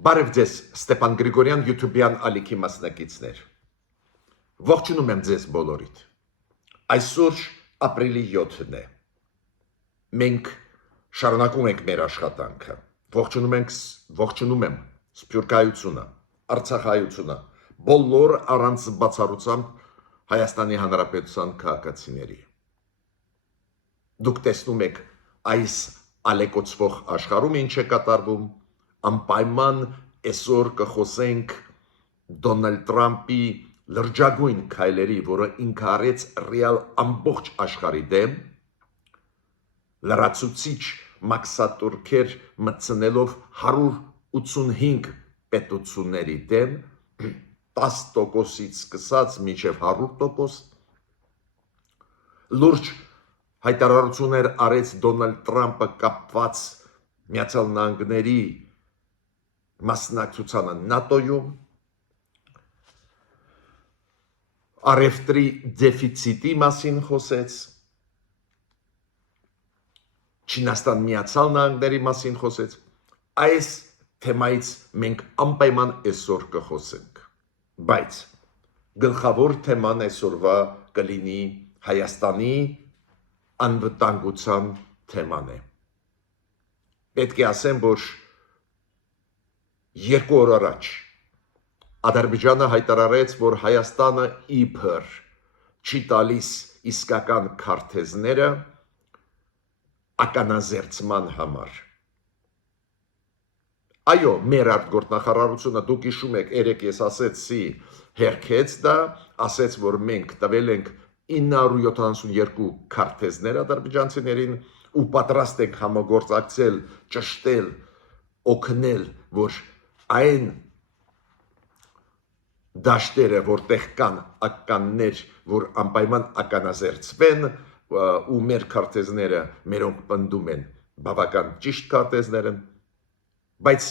Բարև ձեզ, Ստեփան Գրիգորյան YouTube-յան ալիքի մասնակիցներ։ Ողջունում եմ ձեզ բոլորիդ։ Այսօր ապրիլի 7-ն է։ Մենք շարունակում ենք մեր աշխատանքը։ Ողջունում եմ Սփյուռքայությունը, Արցախայությունը, բոլոր առանց բացառությամբ Հայաստանի Հանրապետության քաղաքացիների։ Դուք տեսնում եք այս ալեկոծվող աշխարհում ինչ է կատարվում, անպայման այսօր կխոսենք Դոնալդ Տրամփի լրջագույն քայլերի, որը ինքը արեց ռեալ ամբողջ աշխարհի դեմ, լրացուցիչ մաքսատուրքեր մտցնելով 185 պետությունների դեմ, 10%-ից սկսած մինչև 100%, լուրջ հայտարարություններ արեց Դոնալդ Տրամփը կապված Միացյալ Նահանգների մասնակցությանը ՆԱՏՕ-ում, առևտրի դեֆիցիտի մասին խոսեց, Չինաստան Միացյալ Նահանգների մասին խոսեց, այս թեմայից մենք անպայման այսօր կխոսենք, բայց գլխավոր թեման այսօրվա կլինի Հայաստանի անվտանգության թեման է։ Պետք է ասեմ, որ 2 օր առաջ Ադրբեջանը հայտարարեց, որ Հայաստանը իբր չի տալիս իսկական քարտեզները ականազերծման համար։ Այո, մեր արտգործնախարարությունը, դուք հիշում եք, երեք ես ասեցի, հերքեց դա, ասեց, որ մենք տվել ենք 972 քարտեզներ ադրբեջանցիներին ու պատրաստ ենք համագործակցել, ճշտել, օգնել, որ այն դաշտերը, որտեղ կան ականներ, որ անպայման ականազերծվեն ու մեր քարտեզները մերոնք պնդում են բավական ճիշտ քարտեզներ են, բայց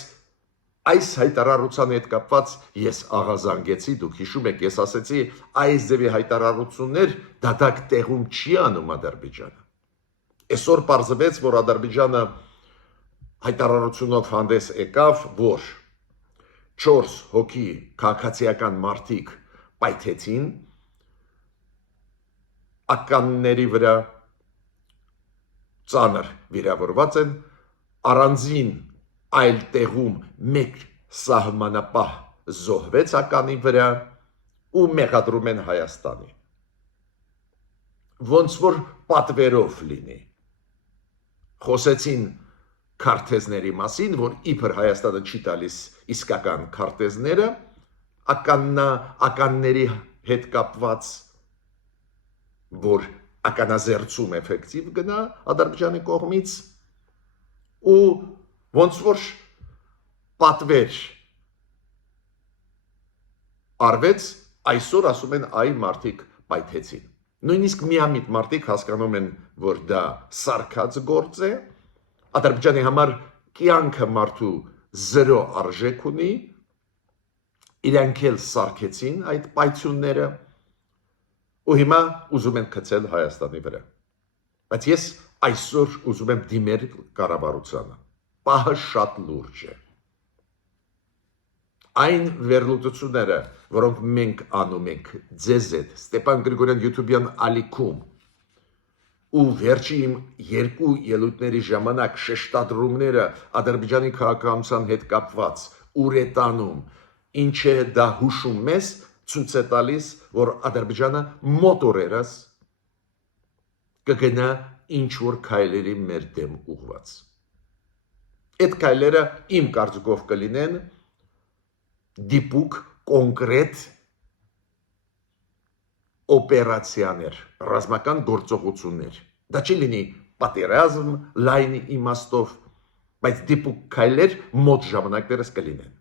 այս հայտարարության հետ կապված ես աղազանգեցի, դուք հիշում եք, ես ասեցի, այս ձևի հայտարարություններ դատարկ տեղում չի անում Ադրբեջանը։ Այսօր պարզվեց, որ Ադրբեջանը հայտարարությունով հանդես եկավ, որ 4 հոգի քաղաքացիական մարդիկ պայթեցին ականների վրա, ծանր վիրավորված են, առանձին այլ տեղում մեկ սահմանապահ զոհվեց ականի վրա ու մեղադրում են Հայաստանի։ Ոնց որ պատվերով լինի։ Խոսեցին քարտեզների մասին, որ իբր Հայաստանը չի տալիս իսկական քարտեզները, ականների հետ կապված, որ ականազերծում էֆեկտիվ գնա Ադրբեջանի կողմից ու ոնց որ պատվեր արվեց, այսօր ասում են այ մարդիկ պայթեցին։ Նույնիսկ միամիտ մարդիկ հասկանում են, որ դա սարքած գործ է, Ադրբեջանի համար կյանքը մարդու 0 արժեք ունի, իրանք էլ սարքեցին այդ պայթյունները ու հիմա ուզում են գցել Հայաստանի վրա։ Բայց ես այսօր ուզում եմ դիմել կառավարությանը։ Պահը շատ լուրջ է։ Այն վերլուծությունները, որոնք մենք անում ենք ձեզ հետ, Ստեփան Գրիգորյան YouTube-յան ալիքում ու վերջին 2 ելույթների ժամանակ շեշտադրումները Ադրբեջանի քաղաքականության հետ կապված ուր է տանում, ինչ է դա հուշում մեզ, ցույց է տալիս, որ Ադրբեջանը մոտ օրերս կգնա ինչ որ քայլերի մեր դեմ ուղված։ Այդ քայլերը իմ կարծիքով կլինեն դիպուկ կոնկրետ օպերացիաներ, ռազմական գործողություններ։ Դա չի լինի պատերազմ լայն իմաստով, բայց դիպուկ քայլեր մոտ ժամանակներս կլինեն։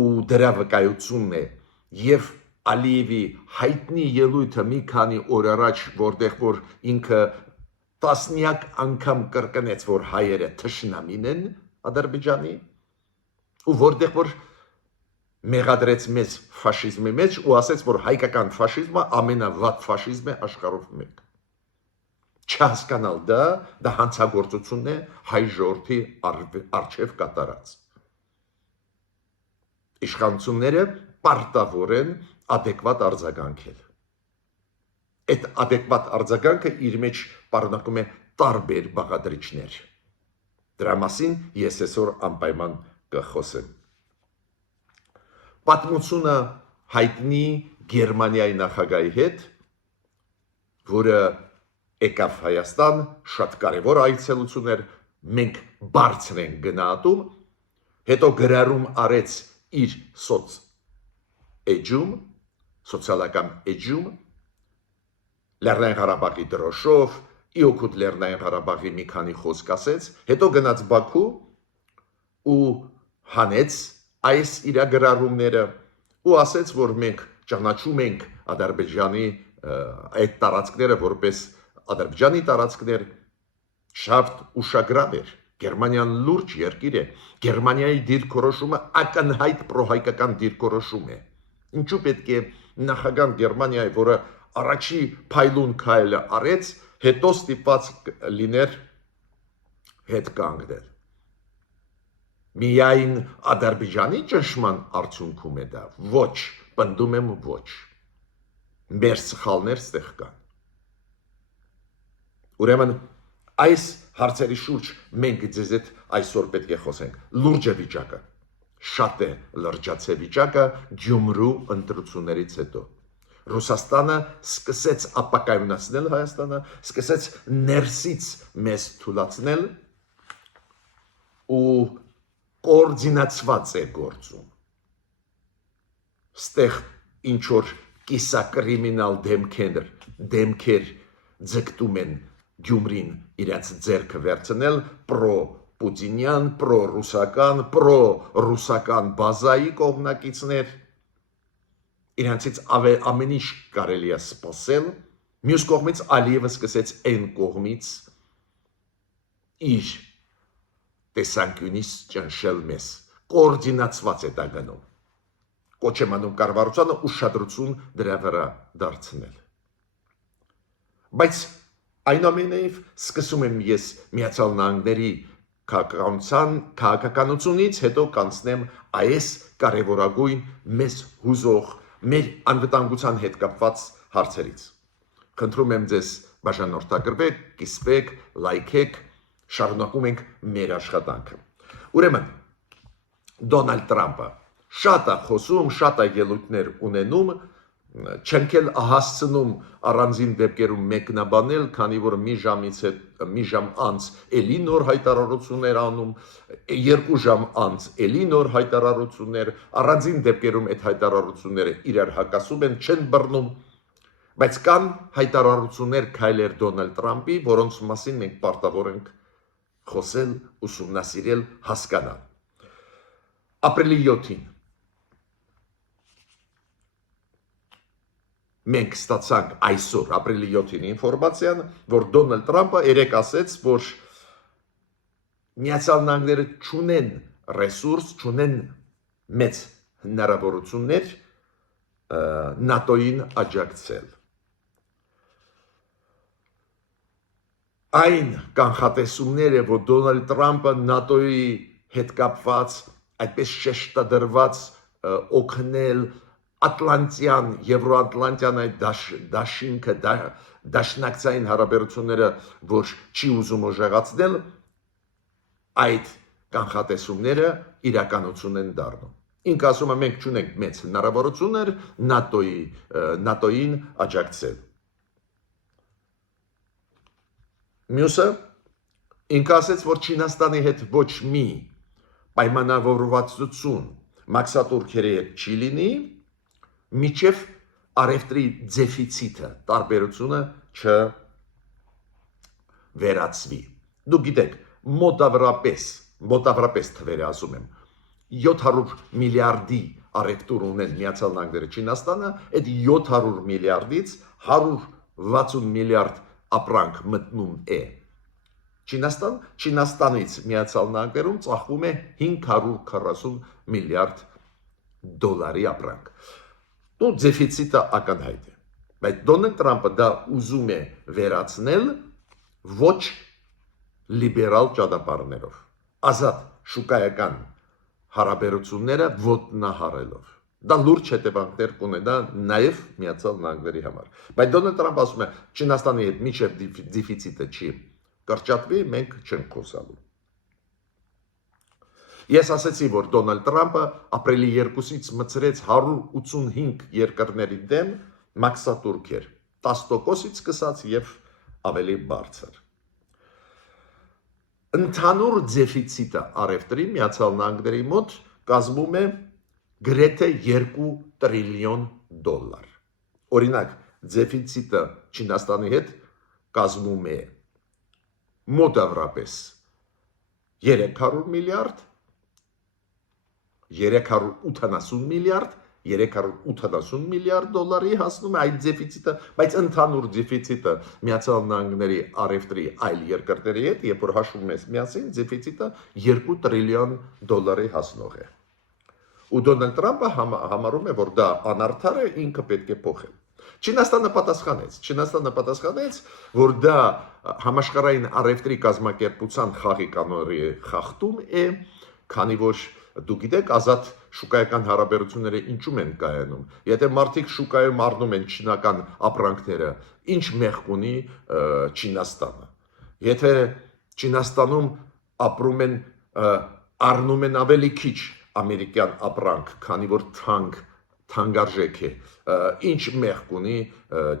Ու դրա վկայությունն է եւ Ալիևի հայտնի ելույթը մի քանի օր առաջ, որտեղ որ ինքը տասնյակ անգամ կրկնեց, որ հայերը թշնամին են Ադրբեջանի, ու որտեղ որ մեղադրեց մեզ ֆաշիզմի մեջ ու ասեց, որ հայկական ֆաշիզմը ամենավատ ֆաշիզմ է աշխարհով մեկ։ Չհասկանալ դա հանցագործություն է հայ ժողովրդի առջև կատարած։ Իշխանությունները պարտավոր են adekvat արձագանքել։ Այդ adekvat արձագանքը իր մեջ պարունակում է տարբեր բաղադրիչներ։ Դրա մասին ես այսօր անպայման կխոսեմ։ Պատմությունը հայտնի Գերմանիայի նախագահի հետ, որը եկավ Հայաստան, շատ կարևոր այցելություն էր, մենք բարձր ենք գնահատում, հետո գրառում արեց իր սոցիալական էջում, Լեռնային Ղարաբաղի դրոշով, իօգուտ Լեռնային Ղարաբաղի մի քանի խոսք ասեց, հետո գնաց Բաքու ու հանեց այս իր գրառումները ու ասեց, որ մենք ճանաչում ենք Ադրբեջանի այդ տարածքները որպես Ադրբեջանի տարածքներ, շատ ուշագրավ էր։ Գերմանիան լուրջ երկիր է, Գերմանիայի դիրքորոշումը ակնհայտ պրոհայկական դիրքորոշում է։ Ինչու պետք է նախագահ Գերմանիայի, որը առաջի փայլուն քայլը արեց, հետո ստիպված լիներ հետ կանգնել։ Միայն Ադրբեջանի ճնշման արդյունքում է դա, ոչ, պնդում եմ ոչ։ Մեր սխալներ ստեղ կան։ Ուրեմն այս հարցերի շուրջ մենք ձեզ հետ այսօր պետք է խոսենք։ Լուրջ է վիճակը, շատ է լրջացե վիճակը Գյումրու ընտրություններից հետո։ Ռուսաստանը սկսեց ապակայունացնել Հայաստանը, սկսեց ներսից մեզ թուլացնել ու կոորդինացված է գործում։ Ստեղ ինչ որ կիսակրիմինալ դեմքեր ձգտում են Գյումրին իրենց ձեռքը վերցնել պրո-պուտինյան, պրո-ռուսական բազայի կողմնակիցներ, իրենցից ամեն ինչ կարելի է սպասել, մյուս կողմից Ալիևը սկսեց այն կողմից իր տեսանկյունից ճնշել մեզ, կոորդինացված է դա գնում, կոչ եմ անում կառավարությանը ուշադրություն դրա վրա դարձնել։ Բայց այնուամենայնիվ սկսում եմ ես Միացյալ Նահանգների քաղաքականությունից, հետո կանցնեմ այս կարևորագույն մեզ հուզող, մեր անվտանգության հետ կապված հարցերից։ Խնդրում եմ ձեզ բաժանորդագրվեք, կիսվեք, լայքեք, շարունակում ենք մեր աշխատանքը։ Ուրեմն Դոնալդ Տրամպը շատ է խոսում, շատ է ելույթներ ունենում, չենք էլ հասցնում առանձին դեպքերում մեկնաբանել, քանի որ մի ժամ անց էլի նոր հայտարարություններ անում, 2 ժամ անց էլի նոր հայտարարություններ, առանձին դեպքերում այդ հայտարարությունները իրար հակասում են, չեն բռնում, բայց կան հայտարարություններ քայլեր Դոնալդ Տրամպի, որոնց մասին մենք պարտավոր ենք խոսել, ուսումնասիրել, հասկանալ։ Ապրիլի 7-ին մենք ստացանք այսօր, ապրիլի 7-ին ինֆորմացիան, որ Դոնալդ Տրամպը երեկ ասեց, որ Միացյալ Նահանգները չունեն ռեսուրս, չունեն մեծ հնարավորություններ ՆԱՏՕ-ին աջակցել։ Այն կանխատեսումները, որ Դոնալդ Տրամպը ՆԱՏՕ-ի հետ կապված այդպես շեշտադրված օգնել Ատլանտյան, Եվրոատլանտյան այդ դաշինքը, դաշնակցային հարաբերությունները, որ չի ուզում ուժեղացնել, այդ կանխատեսումները իրականություն են դառնում։ Ինքը ասում է, մենք չունենք մեծ հնարավորություններ ՆԱՏՕ-ին աջակցել։ Մյուսը, ինքը ասեց, որ Չինաստանի հետ ոչ մի պայմանավորվածություն մաքսատուրքերի հետ չի լինի, միջև առևտրի դեֆիցիտը, տարբերությունը չվերացվի։ Դու գիտեք, մոտավորապես թվերը ասում եմ, 700 միլիարդի առևտուր ունեն Միացյալ Նահանգները Չինաստանը, այդ 700 միլիարդից 160 միլիարդ ապրանք մտնում է Չինաստան, Չինաստանից Միացյալ Նահանգներում ծախվում է 540 միլիարդ դոլարի ապրանք։ Ու դեֆիցիտը ակնհայտ է։ Բայց Դոնալդ Տրամպը դա ուզում է վերացնել ոչ լիբերալ ճանապարհներով, ազատ շուկայական հարաբերությունները ոտնահարելով։ Դա լուրջ հետևանքներ կունենա նաև Միացյալ Նահանգների համար։ Բայց Դոնալդ Թրամփը ասում է, Չինաստանի հետ միջև դեֆիցիտը չի կրճատվի, մենք չենք խոսալու։ Ես ասացի, որ Դոնալդ Թրամփը ապրիլի 2-ից մցրեց 185 երկրների դեմ մաքսատուրքեր, 10%-ից սկսած եւ ավելի բարձր։ Ընդհանուր դեֆիցիտը առևտրի Միացյալ Նահանգների մոտ կազմում է գրեթե 2 տրիլիոն դոլար։ Օրինակ, դեֆիցիտը Չինաստանի հետ կազմում է մոտավորապես 300 միլիարդ, 380 միլիարդ, 380 միլիարդ դոլարի հասնում է այդ դեֆիցիտը, բայց ընդհանուր դեֆիցիտը Միացյալ Նահանգների առևտրի այլ երկրների հետ, երբ որ հաշվում ես միասին, դեֆիցիտը 2 տրիլիոն դոլարի հասնող է։ Ու Դոնալդ Թրամփը համարում է, որ դա անարդար է, ինքը պետք է փոխել։ Չինաստանը պատասխանեց, որ դա համաշխարհային առևտրի կազմակերպության խաղի կանոնների խախտում է, քանի որ դուք գիտեք, ազատ շուկայական հարաբերությունները ինչու են կայանում։ Եթե մարդիկ շուկայում առնում են չինական ապրանքները, ինչ մեղք ունի Չինաստանը։ Եթե Չինաստանում ապրում են առնում են ավելի քիչ ամերիկյան ապրանք, քանի որ թանկարժեք է, ինչ մեղք ունի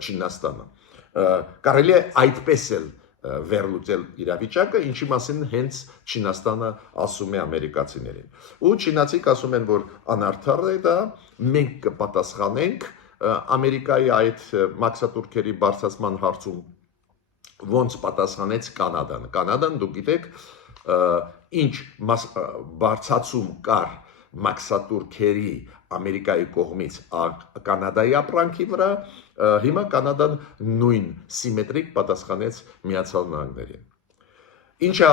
Չինաստանը։ Կարելի է այդպես էլ վերլուծել իրավիճակը, ինչի մասին հենց Չինաստանը ասում է ամերիկացիներին։ Ու չինացիք ասում են, որ անարդար է դա, մենք կպատասխանենք Ամերիկայի այդ մաքսատուրքերի բարձրացման հարցում, ոնց պատասխանեց Կանադան։ Կանադան, դուք գիտեք, ինչ բարձրացում կար մաքսատուրքերի Ամերիկայի կողմից Կանադայի ապրանքի վրա, հիմա Կանադան նույն սիմետրիկ պատասխանեց Միացյալ Նահանգներին։ Ինչ է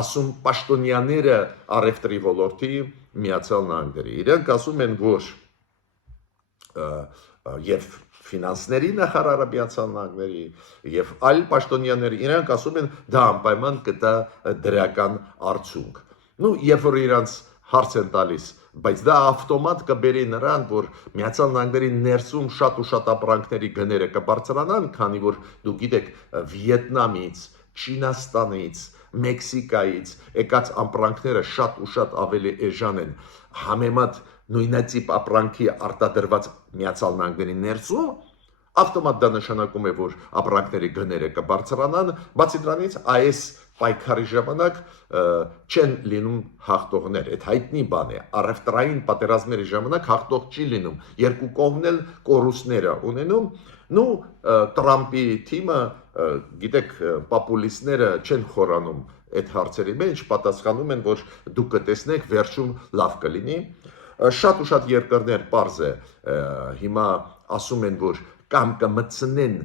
ասում պաշտոնյաները առևտրի ոլորտի Միացյալ Նահանգների։ Իրենք ասում են, որ եւ ֆինանսների նախարարը Միացյալ Նահանգների եւ այլ պաշտոնյաներ իրենք ասում են, դա անպայման կտա դրական արդյունք։ Երբ որ իրանց հարց են տալիս, բայց դա ավտոմատ կբերի նրան, որ Միացյալ Նահանգների ներսում շատ ու շատ ապրանքների գները կբարձրանան, քանի որ դուք գիտեք Վիետնամից, Չինաստանից, Մեքսիկայից եկած ապրանքները շատ ու շատ ավելի էժան են համեմատ նույնատիպ ապրանքի արտադրված Միացյալ Նահանգների ներսում, ավտոմատ դա նշանակում է, որ ապրանքների գները կբարձրանան, բացի դրանից այս պայքարի ժամանակ չեն լինում հաղթողներ, այդ հայտնի բան է, առևտրային պատերազմների ժամանակ հաղթող չի լինում, երկու կողմն էլ կորուստները ունենում, Տրամպի թիմը, գիտեք, պոպուլիստները չեն խորանում այդ հարցերի մեջ, պատասխանում են, որ դուք կտեսնեք վերջում լավ կլինի, շատ ու շատ երկրներ պարզ է, հիմա ասում են, որ կամ կմտցնեն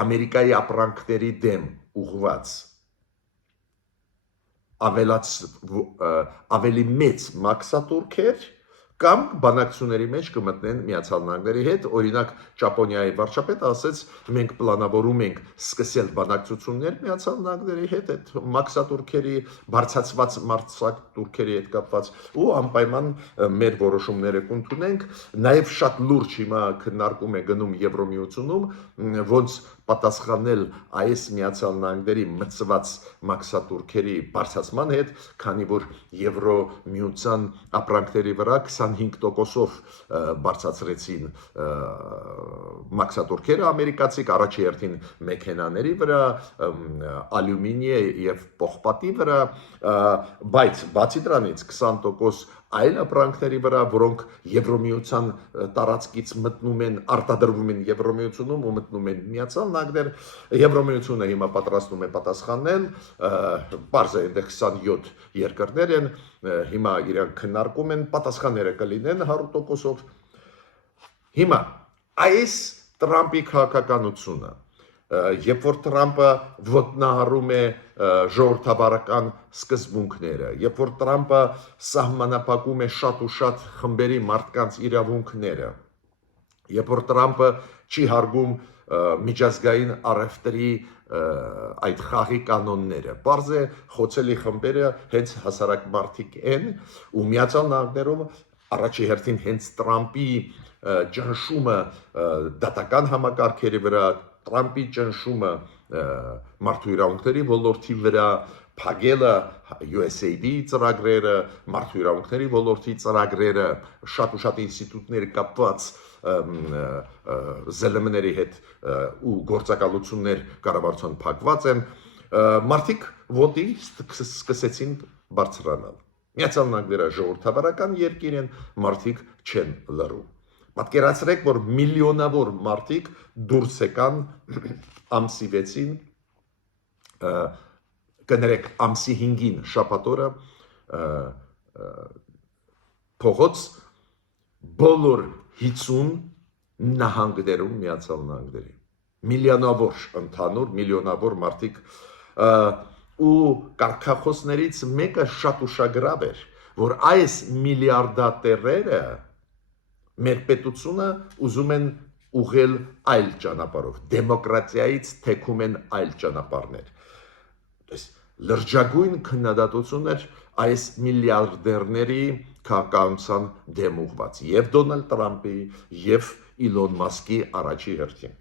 Ամերիկայի ապրանքների դեմ ուղղված ավելի մեծ մաքսատուրքեր կամ բանակցությունների մեջ կմտնեն Միացյալ Նահանգների հետ, օրինակ Ճապոնիայի վարչապետը ասեց, մենք պլանավորում ենք սկսել բանակցություններ Միացյալ Նահանգների հետ, այդ մաքսատուրքերի բարձրացված մաքսատուրքերի հետ կապված ու անպայման մեր որոշումները կընդունենք, նաև շատ լուրջ հիմա քննարկում է գնում Եվրոմիությունում, ոնց պատասխանել այս Միացյալ Նահանգների մտցված մաքսատուրքերի բարձրացման հետ, քանի որ Եվրոմիության ապրանքների վրա 25%-ով բարձրացրեցին մաքսատուրքերը ամերիկացիք, առաջի հերթին մեքենաների վրա, ալյումինի եւ պողպատի վրա, բայց բացի դրանից 20% այլ ապրանքների վրա, որոնք Եվրոմիության տարածքից մտնում են, արտադրվում են Եվրոմիությունում ու մտնում են Միացյալ Նահանգներ, Եվրոմիությունը հիմա պատրաստվում է պատասխանել, պարզ է, 27 երկրներ են, հիմա իրենք քննարկում են, պատասխանները կլինեն 100%-ով։ Հիմա այս Տրամպի քաղաքականությունը, երբ որ Տրամպը ոտնահարում է ժողովրդավարական սկզբունքները, երբ որ Տրամպը սահմանափակում է շատ ու շատ խմբերի մարդկանց իրավունքները, երբ որ Տրամպը չի հարգում միջազգային առևտրի այդ խաղի կանոնները։ Պարզ է խոցելի խմբերը հենց հասարակ մարդիկ են ու Միացյալ Նահանգներում առաջի հերթին հենց Տրամպի ճնշումը դատական համակարգերի վրա, Տրամպի ճնշումը մարդու իրավունքների ոլորտի վրա, փակելը USAID-ի ծրագրերը, մարդու իրավունքների ոլորտի ծրագրերը, շատ ու շատ ինստիտուտներ կապված ԶԼՄ-ների հետ ու գործակալություններ կառավարության փակված են, մարդիկ ոտի սկսեցին բարձրանալ։ Միացյալ Նահանգները ժողովրդավարական երկիր են, մարդիկ չեն լռում։ Պատկերացրեք, որ միլիոնավոր մարդիկ դուրս եկան ամսի 6-ին, կներեք ամսի 5-ին շաբաթ օրը փողոց բոլոր 50 նահանգներում Միացյալ Նահանգների միլիոնավոր ընդհանուր միլիոնավոր մարդիկ ու կարգախոսներից մեկը շատ ուշագրավ էր, որ այս միլիարդատերերը մեր պետությունը ուզում են ուղղել այլ ճանապարհով, դեմոկրատիայից թեքում են այլ ճանապարհներ։ Լրջագույն քննադատություն էր այս միլիարդերների քաղաքականության դեմ ուղղված եւ Դոնալդ Տրամպի եւ Իլոն Մասկի առաջի հերթին։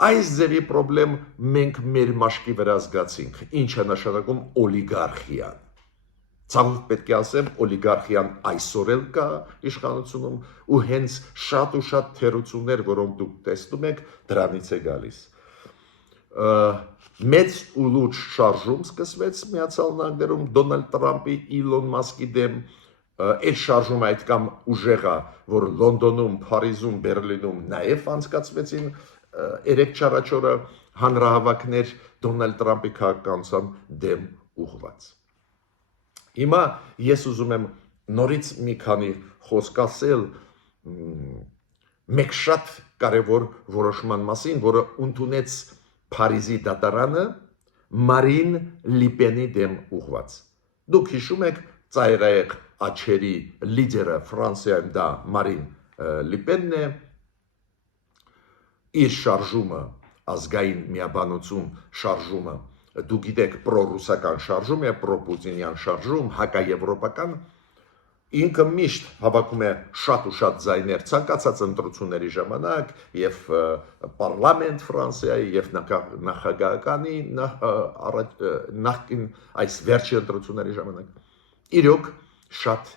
Այս ձևի խնդրեմ մենք մեր մաշկի վրա զգացինք, ինչ է նշանակում օլիգարխիան։ Ցավոք պետք է ասեմ, օլիգարխիան այսօր էլ կա իշխանությունում ու հենց շատ ու շատ թերություններ, որոնք դուք տեսնում եք, դրանից է գալիս։ Մեծ ու լուրջ շարժում սկսվեց Միացյալ Նահանգներում Դոնալդ Տրամպի, Իլոն Մասկի դեմ, այդ շարժումը այդքան ուժեղ է, որ Լոնդոնում, Փարիզում, Բերլինում նաև անցկացվեցին 3-4 օրը հանրահավաքներ Դոնալդ Տրամպի քաղաքականության դեմ ուղղված։ Հիմա ես ուզում եմ նորից մի քանի խոսք ասել մեկ շատ կարևոր որոշման մասին, որը ընդունեց Փարիզի դատարանը Մարին Լիպենի դեմ ուղղված։ Դուք հիշում եք ծայրահեղ աչերի լիդերը Ֆրանսիայում դա Մարին Լիպենն է, իր շարժումը ազգային միաբանություն շարժումը, դուք գիտեք պրոռուսական շարժում է, պրոպուտինյան շարժում, հակաեվրոպական, ինքը միշտ հավաքում է շատ ու շատ ձայներ ցանկացած ընտրությունների ժամանակ եւ պարլամենտ Ֆրանսիայի եւ նախագահականի նախկին այս վերջի ընտրությունների ժամանակ իրոք շատ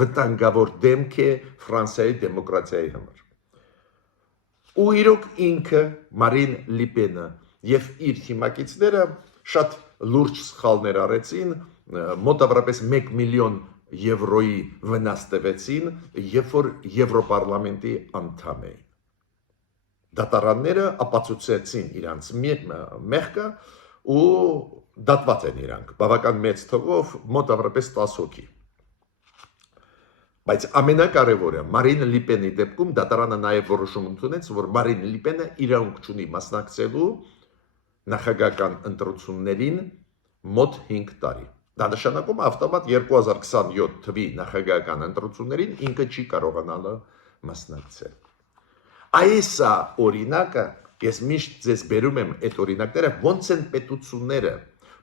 վտանգավոր դեմք է Ֆրանսիայի դեմոկրատիայի համար ու իրոք ինքը Մարին Լիպենը եւ իր թիմակիցները շատ լուրջ սխալներ արեցին մոտավորապես 1 միլիոն եվրոյի վնաս տվեցին, երբ որ Եվրոպարլամենտի անդամ էին։ Դատարանները ապացուցեցին իրանց մեղքը ու դատված են իրանք, բավական մեծ թվով, մոտավորապես 10 հոգի։ Բայց ամենակարևորը Մարին Լիպենի դեպքում դատարանը նաև որոշում ընդունեց, որ Մարին Լիպենը իրավունք չունի մասնակցելու նախագահական ընտրություններին մոտ 5 տարի։ Դա նշանակում ավտոմատ 2027 թվի նախագահական ընտրություններին ինքը չի կարողանալը մասնակցել։ Այս օրինակը ես միշտ ձեզ բերում եմ այդ օրինակները, ոնց են պետությունները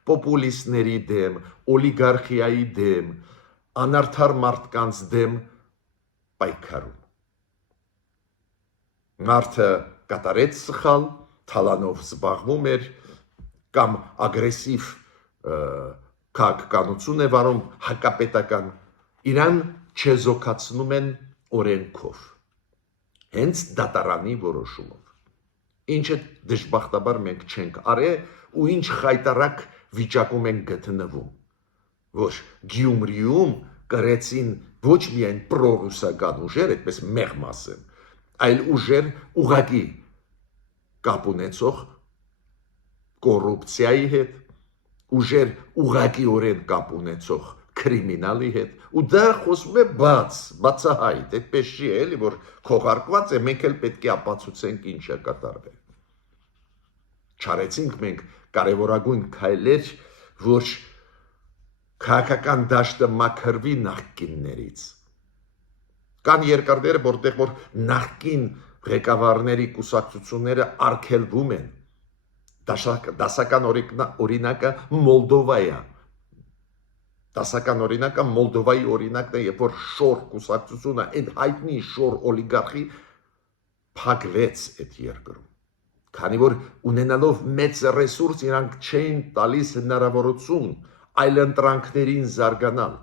պոպուլիստների դեմ, օլիգարխիայի դեմ, անարդար մարդկանց դեմ պայքարում։ Մարդը կատարեց սխալ, թալանով զբաղվում էր կամ ագրեսիվ քաղաքականություն է վարում հակապետական, իրան չեզոքացնում են օրենքով, հենց դատարանի որոշումով, ինչը դժբախտաբար մենք չենք արել ու ինչ խայտարակ վիճակում ենք գտնվում, որ Գյումրիում կրեցին ոչ միայն պրոռուսական ուժեր, այդպես մեղմ ասեմ, այլ ուժեր ուղղակի կապ ունեցող կոռուպցիայի հետ, ուժեր ուղղակիորեն կապ ունեցող քրիմինալի հետ ու դա խոսվում է բացահայտ, այդպես չի էլի, որ քողարկված է, մենք էլ պետք է ապացուցենք ինչ է կատարվել։ Չարեցինք մենք կարևորագույն քայլեր, որ քաղաքական դաշտը մաքրվի նախկիններից։ Կան երկրներ, որտեղ որ նախկին ղեկավարների կուսակցությունները արգելվում են։ Դասական օրինակը Մոլդովայի է։ Դասական օրինակը Մոլդովայի օրինակն է, երբ որ շոր կուսակցությունը, այդ հայտնի շոր օլիգարխի փակվեց այդ երկրում։ Քանի որ ունենալով մեծ ռեսուրս իրանք չէին տալիս հնարավորություն այլ ընտրանքներին զարգանալ։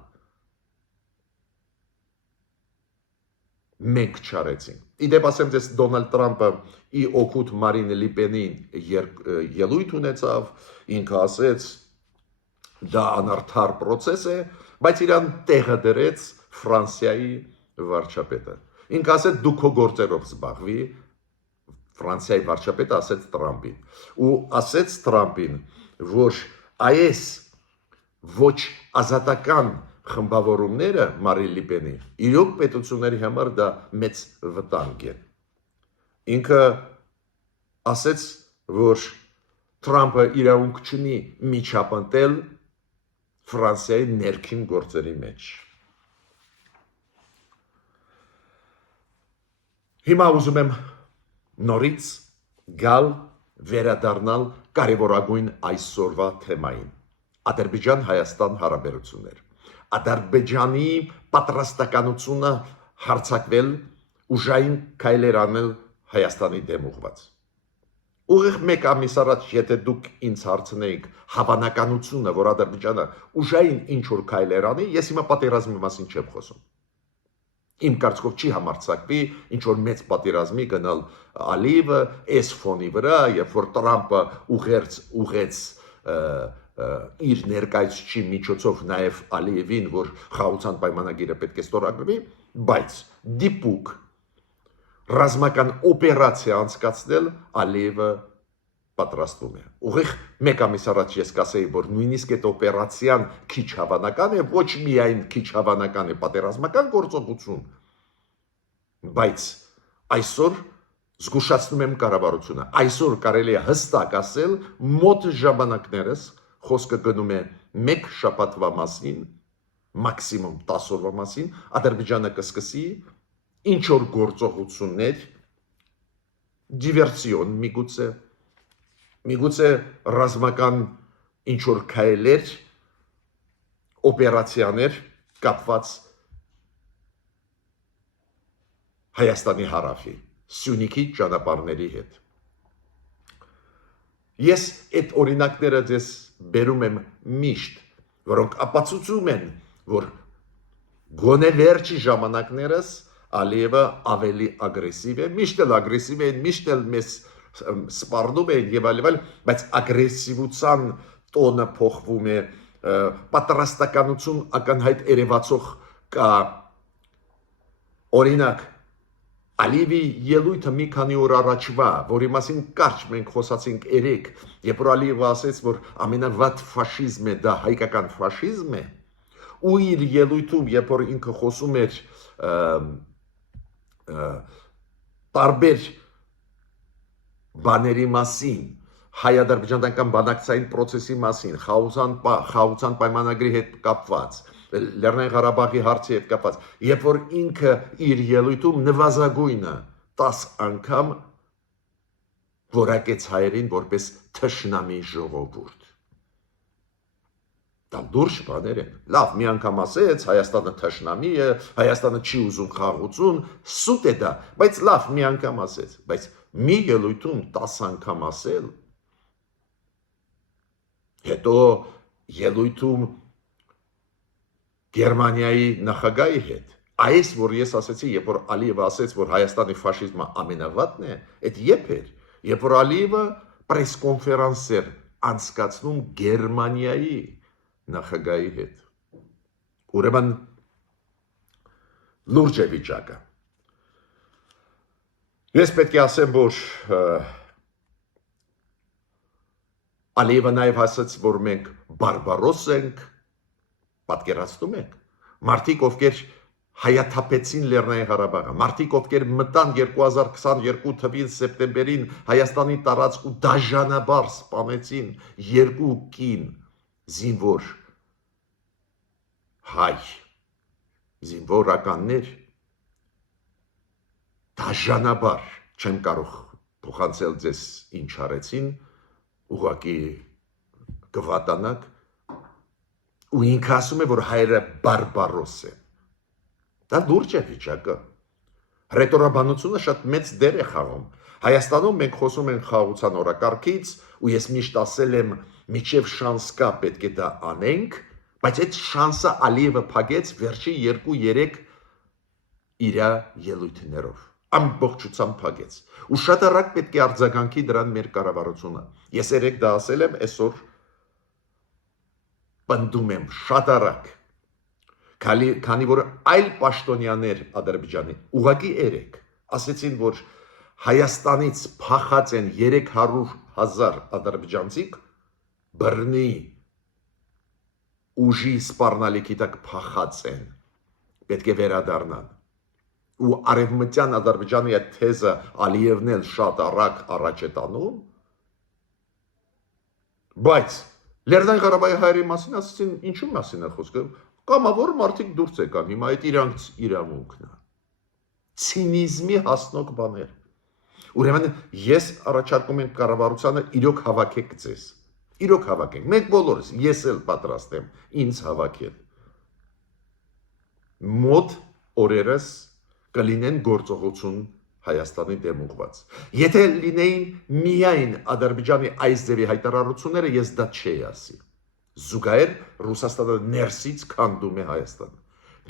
Մենք չարեցին։ Իդեպ ասեմ ձեզ Դոնալդ Տրամպը ի օգուտ Մարին Լի Պենին ելույթ ունեցավ, ինքը ասեց դա անարդար process է, բայց իրան տեղը դրեց Ֆրանսիայի վարչապետը։ Ինքը ասեց դու քո գործերով զբաղվի, Ֆրանսիայի վարչապետը ասեց Տրամպին։ Ու ասեց Տրամպին, որ այս ոչ ազատական խմբավորումները Մարին Լի Պենի իրոք պետությունների համար դա մեծ վտանգ է։ Ինքը ասեց, որ Տրամպը իրավունք չունի միջապնդել Ֆրանսիայի ներքին գործերի մեջ։ Հիմա ուզում եմ նորից գալ վերադառնալ կարևորագույն այսօրվա թեմային։ Ադրբեջան-Հայաստան հարաբերություններ։ Ադրբեջանի պատրաստականությունը հարձակվել, ուժային քայլեր անել Հայաստանի դեմ ուղղված։ Ուղիղ մեկ ամիս առաջ, եթե դուք ինձ հարցնեիք հավանականությունը, որ Ադրբեջանը ուժային ինչ-որ քայլեր անի, ես հիմա պատերազմի մասին չեմ խոսում։ Իմ կարծիքով չի համարձակվի ինչ-որ մեծ պատերազմի գնալ Ալիևը այս ֆոնի վրա, երբ որ Տրամպը ուղեց իր ներկայացուցիչի միջոցով նաև Ալիևին, որ խաղաղության պայմանագիրը պետք է ստորագրվի, բայց դիպուկ ռազմական օպերացիա անցկացնել Ալիևը պատրաստվում է։ Ուղիղ մեկ ամիս առաջ ես կասեի, որ նույնիսկ այդ օպերացիան քիչ հավանական է, ոչ միայն քիչ հավանական է պատերազմական գործողություն, բայց այսօր զգուշացնում եմ կառավարությունը։ Այսօր կարելի է հստակ ասել, մոտ ժամանակներս խոսքը գնում է մեկ շաբաթվա մասին, մաքսիմում 10 օրվա մասին, Ադրբեջանը կսկսի ինչ որ գործողություններ, դիվերսիոն միգուցե ռազմական ինչ որ քայլեր, օպերացիաներ կապված Հայաստանի հարավի, Սյունիքի ճանապարհների հետ։ Ես այդ օրինակները ձեզ բերում եմ միշտ, որոնք ապացուցում են, որ գոնե վերջի ժամանակներս Ալիևը ավելի ագրեսիվ է, միշտ էլ ագրեսիվ է, միշտ էլ մեզ սպառնում է եւ այլ, բայց ագրեսիվության տոնը փոխվում է, պատրաստականություն ակնհայտ երևացող կա։ Օրինակ Ալիևի ելույթը մի քանի օր առաջվա, որի մասին կարճ մենք խոսացինք երեք, երբ որ Ալիևը ասեց, որ ամենավատ ֆաշիզմ է, դա հայկական ֆաշիզմ է, ու իր ելույթում, երբ որ ինքը խոսում էր տարբեր բաների մասին, հայ-ադրբեջանական բանակցային process-ի մասին, խաղաղության պայմանագրի հետ կապված, Լեռնային Ղարաբաղի հարցի հետ կապված, երբ որ ինքը իր ելույթում նվազագույնը 10 անգամ որակեց հայերին որպես թշնամի ժողովուրդ։ Դա դուրս բաներ են։ Լավ, մի անգամ ասեց, Հայաստանը թշնամի է, Հայաստանը չի ուզում խաղաղություն, սուտ է դա, բայց լավ, մի անգամ ասեց, բայց մի ելույթում 10 անգամ ասել, հետո ելույթում Գերմանիայի նախագահի հետ, այս որ ես ասեցի, երբ որ Ալիևը ասեց, որ Հայաստանի ֆաշիզմը ամենավատն է, այդ երբ էր, երբ որ Ալիևը պրես-կոնֆերանս էր անցկացնում Գերմանիայի նախագահի հետ։ Ուրեմն լուրջ է վիճակը։ Ես պետք է ասեմ, որ Ալիևը նաև ասաց, որ մենք բարբարոս ենք, պատկերացնում եք, մարդիկ, ովքեր հայաթափեցին Լեռնային Ղարաբաղը, մարդիկ, ովքեր մտան 2022 թվին սեպտեմբերին Հայաստանի տարածք ու դաժանաբար սպանեցին 2 կին զինվոր հայ զինվորականներ, դաժանաբար, չեմ կարող փոխանցել ձեզ ինչ արեցին, ուղղակի կվատանաք, ու ինքը ասում է, որ հայերը բարբարոս են։ Դա լուրջ է վիճակը։ Ռետորաբանությունը շատ մեծ դեր է խաղում։ Հայաստանում մենք խոսում ենք խաղաղության օրակարգից, ու ես միշտ ասել եմ, միջև շանս կա, պետք է դա անենք, բայց այդ շանսը Ալիևը փակեց վերջի 2-3 իր ելույթներով, ամբողջությամբ փակեց։ Ու շատ արագ պետք է արձագանքի դրան մեր կառավարությունը։ Ես երեք դա ասել եմ, այսօր պնդում եմ շատ արագ, քանի որ այլ պաշտոնյաներ Ադրբեջանի ուղղակի երեք ասեցին, որ Հայաստանից փախած են 300,000 ադրբեջանցիք, բռնի ուժի սպառնալիքի տակ փախած են, պետք է վերադառնան։ Ու արևմտյան Ադրբեջանի այդ թեզը Ալիևն էլ շատ արագ առաջ է տանում, բայց Լեռնային Ղարաբաղի հայերի մասին ասեցին, ինչու մասին է խոսքը, կամավոր մարդիկ դուրս եկան, հիմա այդ իրանց իրավունքն է։ Ցինիզմի հասնող բաներ։ Ուրեմն ես առաջարկում եմ կառավարությանը իրոք հավաքեք ձեզ։ Իրոք հավաքենք։ Մենք բոլորս, ես էլ պատրաստ եմ ինձ հավաքել։ Մոտ օրերս կլինեն գործողություն Հայաստանի դեմ ուղղված։ Եթե լինեին միայն Ադրբեջանի այս ձևի հայտարարությունները, ես դա չէի ասի։ Զուգահեռ Ռուսաստանը ներսից քանդում է Հայաստանը։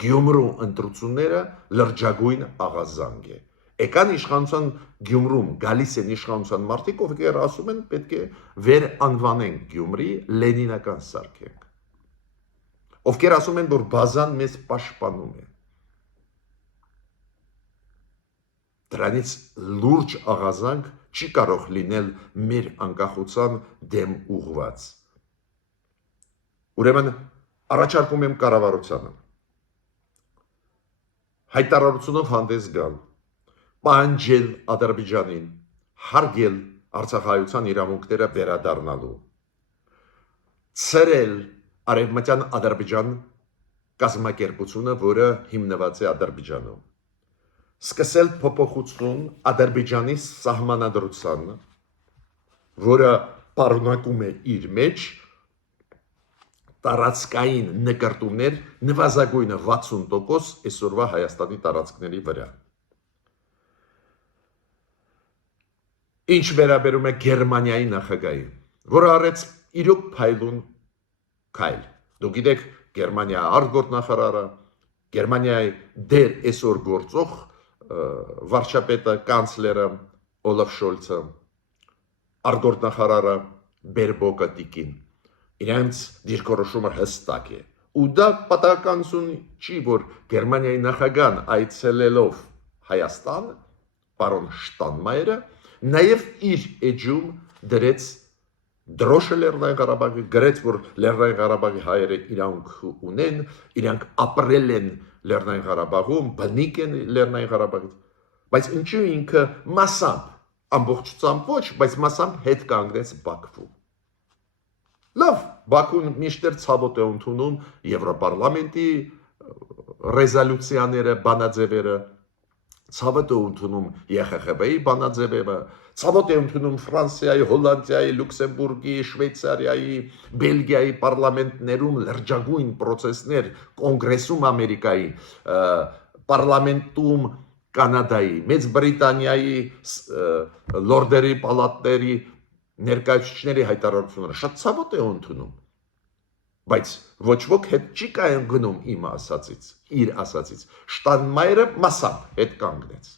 Գյումրու ընտրությունները լրջագույն աղազանգ է։ Եկան իշխանության Գյումրում, գալիս են իշխանության մարդիկ, ովքեր ասում են, պետք է վեր անվանենք Գյումրի, լենինական սարքենք։ Ովքեր ասում են, որ բազան մեզ պաշտպանում է։ Դրանից լուրջ աղազանք չի կարող լինել մեր անկախության դեմ ուղղված։ Ուրեմն առաջարկում եմ կառավարությանը հայտարարությունով հանդես գալ, պահանջել Ադրբեջանին հարգել արցախայցյան իրավունքները վերադառնալու, ցրել արևմտյան Ադրբեջան կազմակերպությունը, որը հիմնված է Ադրբեջանում, սկսել փոփոխություն Ադրբեջանի սահմանադրության, որը պարունակում է իր մեջ տարածքային նկարտումներ նվազագույնը 60% այսօրվա Հայաստանի տարածքների վրա։ Ինչ վերաբերում է Գերմանիայի նախագահին, որը արեց իրոք փայլուն քայլ։ Դուք գիտեք, Գերմանիա արտգործնախարարը, Գերմանիայի դեր այսօր գործող վարչապետը, կանցլերը Օլաֆ Շոլցը, արտգործնախարարը Բերբոկը տիկին, իրենց դիրքորոշումը հստակ է։ Ու դա պատահականություն չի, որ Գերմանիայի նախագահան այցելելով Հայաստան, պարոն Շտանմայերը, նաև իր էջում դրեց դրոշը Լեռնային Ղարաբաղի, գրեց, որ Լեռնային Ղարաբաղի հայերը իրանք ունեն, իրանք ապրել են Լեռնային Ղարաբաղում, բնիկ են Լեռնային Ղարաբաղից, բայց ինչու ինքը մասամբ, ամբողջությամբ ոչ, բայց մասամբ հետ կանգնեց Բաքվում։ Լավ, Բաքուն միշտ ցավոտ է ընդունում Եվրոպարլամենտի ռեզոլյուցիաները, բանաձևերը, ցավոտ է ընդունում ԵԽԽՎ-ի բանաձևերը, ցավոտ է ընդունում Ֆրանսիայի, Հոլանդիայի, Լյուքսեմբուրգի, Շվեյցարիայի, Բելգիայի պարլամենտներում լրջագույն պրոցեսներ, կոնգրեսում Ամերիկայի, պարլամենտում Կանադայի, Մեծ Բրիտանիայի լորդերի պալատների ներկայացուցիչների հայտարարությունները շատ ցավոտ է ընդունում, բայց ոչ ոք հետ չի կանգնում իմ ասածից, իր ասածից։ Շտանմայերը մասամբ հետ կանգնեց։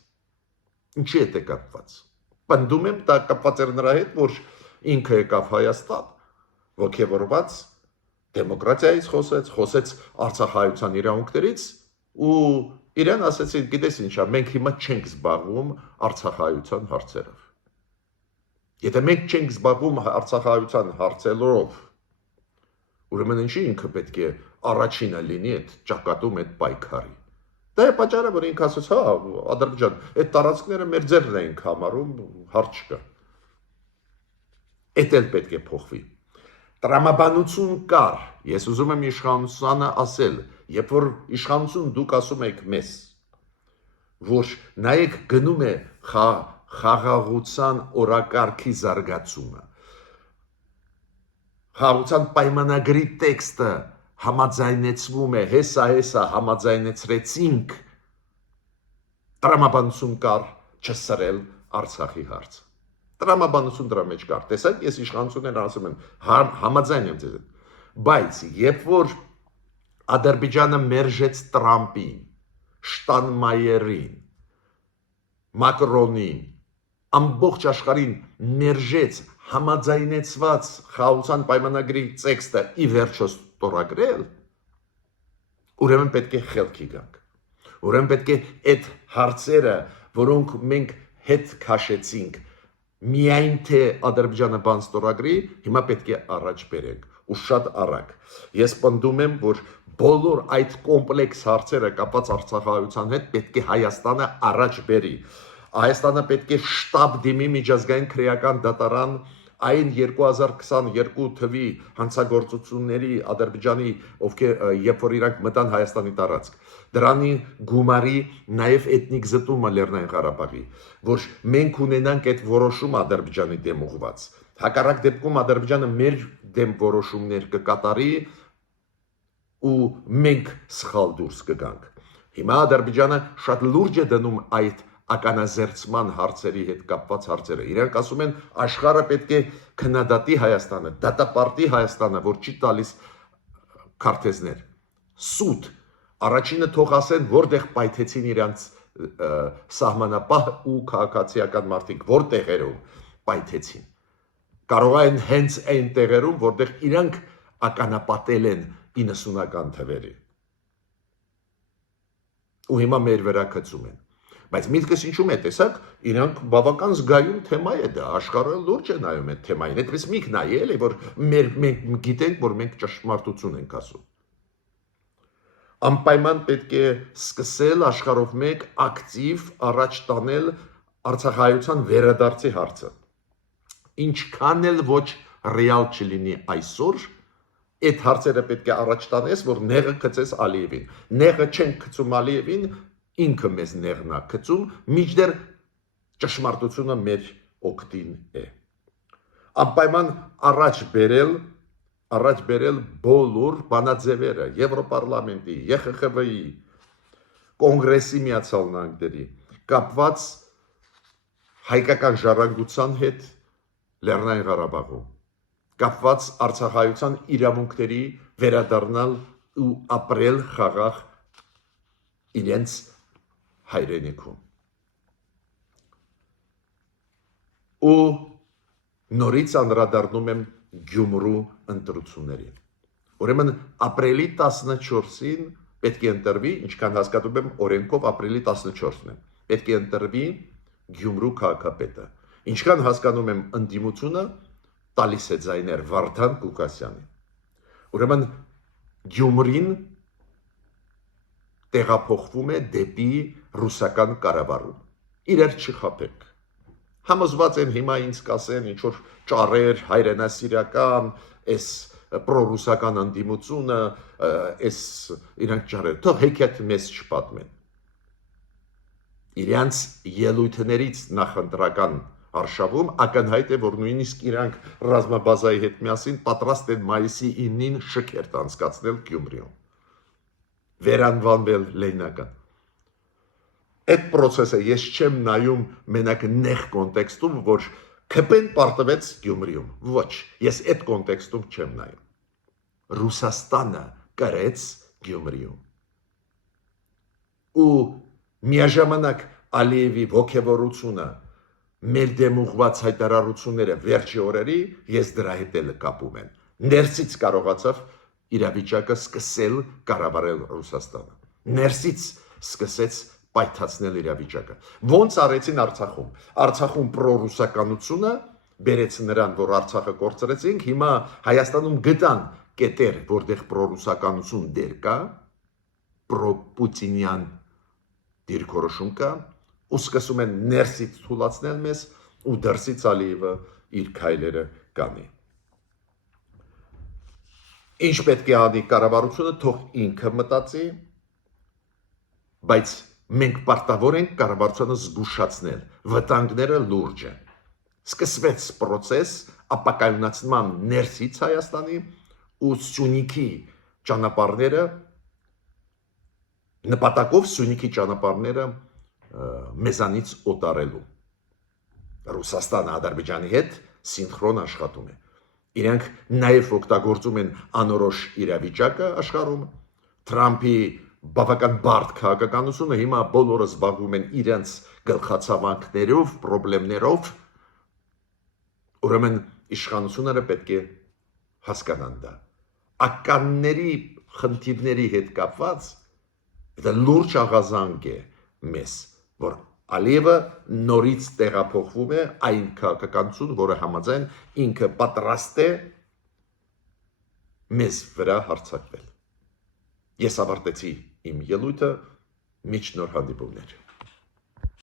Ինչի հետ է կապված։ Պնդում եմ, դա կապված էր նրա հետ, որ ինքը եկավ Հայաստան, ոգևորված դեմոկրատիայից խոսեց արցախայցյան իրավունքներից ու իրեն ասեցին, գիտես ինչա, մենք հիմա չենք զբաղվում արցախայցյան հարցերով։ Եթե մենք չենք զբաղվում արցախայցյան հարցերով, ուրեմն ինչի ինքը պետք է առաջինը լինի այդ ճակատում այդ պայքարի։ Դա է պատճառը, որ ինքը ասաց, հա, Ադրբեջան, այդ տարածքները մեր ձեռն ենք համարում, հարց չկա։ Էդ էլ պետք է փոխվի։ Տրամաբանություն կար, ես ուզում եմ իշխանությանը ասել, երբ որ իշխանություն դուք ասում եք մեզ, որ նայեք գնում է խաղաղության օրակարգի զարգացումը, խաղաղության պայմանագրի տեքստը համաձայնեցվում է, հեսա համաձայնեցրեցինք, տրամաբանություն կար չսրել Արցախի հարցը։ Տրամաբանություն դրա մեջ կար։ Տեսեք, ես իշխանություններն ասում են, համաձայն եմ ձեզ հետ։ Բայց երբ որ Ադրբեջանը մերժեց Տրամպին, Շտանմայերին, Մակրոնին, ամբողջ աշխարհին մերժեց համաձայնեցված խաղաղության պայմանագրի տեքստը ի վերջո ստորագրել, ուրեմն պետք է խելքի գանք։ Ուրեմն պետք է այդ հարցերը, որոնք մենք հետ քաշեցինք, միայն թե Ադրբեջանը բան ստորագրի, հիմա պետք է առաջ բերենք ու շատ արագ։ Ես պնդում եմ, որ բոլոր այդ կոմպլեքս հարցերը կապված Արցախահայության հետ պետք է Հայաստանը առաջ բերի։ Հայաստանը պետք է շտաբ դիմի միջազգային քրեական դատարան այն 2022 թվի հանցագործությունների Ադրբեջանի, երբ որ իրանք մտան Հայաստանի տարածք, դրանի գումարի նաև էթնիկ զտումը Լեռնային Ղարաբաղի, որ մենք ունենանք այդ որոշումը Ադրբեջանի դեմ ուղված։ Հակառակ դեպքում Ադրբեջանը մեր դեմ որոշումներ կկատարի ու մենք սխալ դուրս կգանք։ Հիմա Ադրբեջանը շատ լուրջ է դնում այդ ականազերծման հարցերի հետ կապված հարցերը։ Իրանք ասում են, աշխարհը պետք է քննադատի Հայաստանը, դատապարտի Հայաստանը, որ չի տալիս քարտեզներ։ Սուտ, առաջինը թող ասեն, որտեղ պայթեցին իրանց սահմանապահ ու քաղաքացիական մարդիկ, որ տեղերում պայթեցին։ Կարող են հենց այն տեղերում, որտեղ իրանք ականապատել են 90-ական թվերի։ Ու հիմա մեր վրա գցում են։ Բայց միտքս ինչու՞մ է, տեսակ, իրանք բավական զգայուն թեմա է դա, աշխարհը լուրջ է նայում այդ թեմային, այդպես միք նայի էլի, որ մենք գիտենք, որ մենք ճշմարտություն ենք ասում։ Անպայման պետք է սկսել աշխարհով մեկ ակտիվ առաջ տանել Արցախահայության վերադարձի հարցը։ Ինչքան էլ ոչ ռեալ չլինի այսօր, այդ հարցերը պետք է առաջ տանես, որ նեղը գցես Ալիևին։ Նեղը չեն գցում Ալիևին, ինքը մեզ նեղնա գցում, միջդեռ ճշմարտությունը մեր օգտին է։ Անպայման առաջ բերել բոլոր բանաձևերը Եվրոպարլամենտի, ԵԽԽՎ-ի, կոնգրեսի Միացյալ Նահանգների կապված հայկական ժառանգության հետ Լեռնային Ղարաբաղում, կապված Արցախահայության իրավունքների վերադառնալ ու ապրել խաղաղ իրենց հայրենիքում։ Ու նորից անդրադառնում եմ Գյումրու ընտրություններին։ Ուրեմն ապրիլի 14-ին պետք է ընտրվի, ինչքան հասկանում եմ օրենքով ապրիլի 14-ն է, պետք է ընտրվի Գյումրու քաղաքապետը։ Ինչքան հասկանում եմ ընդդիմությունը տալիս է ձայներ Վարդան Ղուկասյանին։ Ուրեմն Գյումրին տեղափոխվում է դեպի ռուսական կառավարում։ Իրար չխաբեք։ Համոզված եմ հիմա ինձ կասեն ինչ որ ճառեր հայրենասիրական, այս պրոռուսական ընդդիմությունը, այս իրանք ճառեր, թող հեքիաթ մեզ չպատմեն։ Իրանց ելույթներից նախընտրական արշավում ակնհայտ է, որ նույնիսկ իրանք ռազմաբազայի հետ միասին պատրաստ են մայիսի 9-ին շքերթ անցկացնել Գյումրիում։ Վերանվանվել Լենինական։ Այդ process-ը ես չեմ նայում մենակ նեղ կոնտեքստում, որ քպեն պարտվեց Գյումրիում։ Ոչ, ես այդ կոնտեքստում չեմ նայում։ Ռուսաստանը կրեց Գյումրիում։ Ու միաժամանակ Ալիևի ողջավորությունը մեր դեմ ուղված հայտարարությունները վերջի օրերի ես դրա հետ էլ կապում եմ։ Ներսից կարողացավ իրավիճակը սկսել կառավարել Ռուսաստանը։ Ներսից սկսեց պայթացնել իրավիճակը։ Ոնց արեցին Արցախում։ Արցախում պրոռուսականությունը բերեց նրան, որ Արցախը կորցրեցինք, հիմա Հայաստանում գտան կետեր, որտեղ պրոռուսականություն դեր կա, պրոպուտինյան դիրքորոշում կա, ու սկսում են ներսից թուլացնել մեզ ու դրսից Ալիևը իր քայլերը կանի։ Ինչ պետք է անի կառավարությունը, թող ինքը մտածի, բայց Մենք պարտավոր ենք կառավարությունը զգուշացնել, վտանգները լուրջ են։ Սկսվեց process ապակայունացման ներսից Հայաստանի ու Սյունիքի ճանապարհները նպատակով Սյունիքի ճանապարհները մեզանից օտարելու։ Ռուսաստանը Ադրբեջանի հետ սինխրոն աշխատում է։ Իրենք նաև օգտագործում են անորոշ իրավիճակը աշխարհում։ Թրամփի բավական բարդ քաղաքականությունը հիմա բոլորը զբաղվում են իրենց գլխացավանքներով, խնդիրներով։ Ուրեմն իշխանությունները պետք է հասկանան դա։ Ականների խնդիրների հետ կապված դա լուրջ աղազանք է մեզ, որ Ալիևը նորից տեղափոխվում է այն քաղաքականություն, որը համաձայն ինքը պատրաստ է մեզ վրա հարձակվել։ Ես ավարտեցի իմ ելույթը, մինչ նոր հանդիպումներ։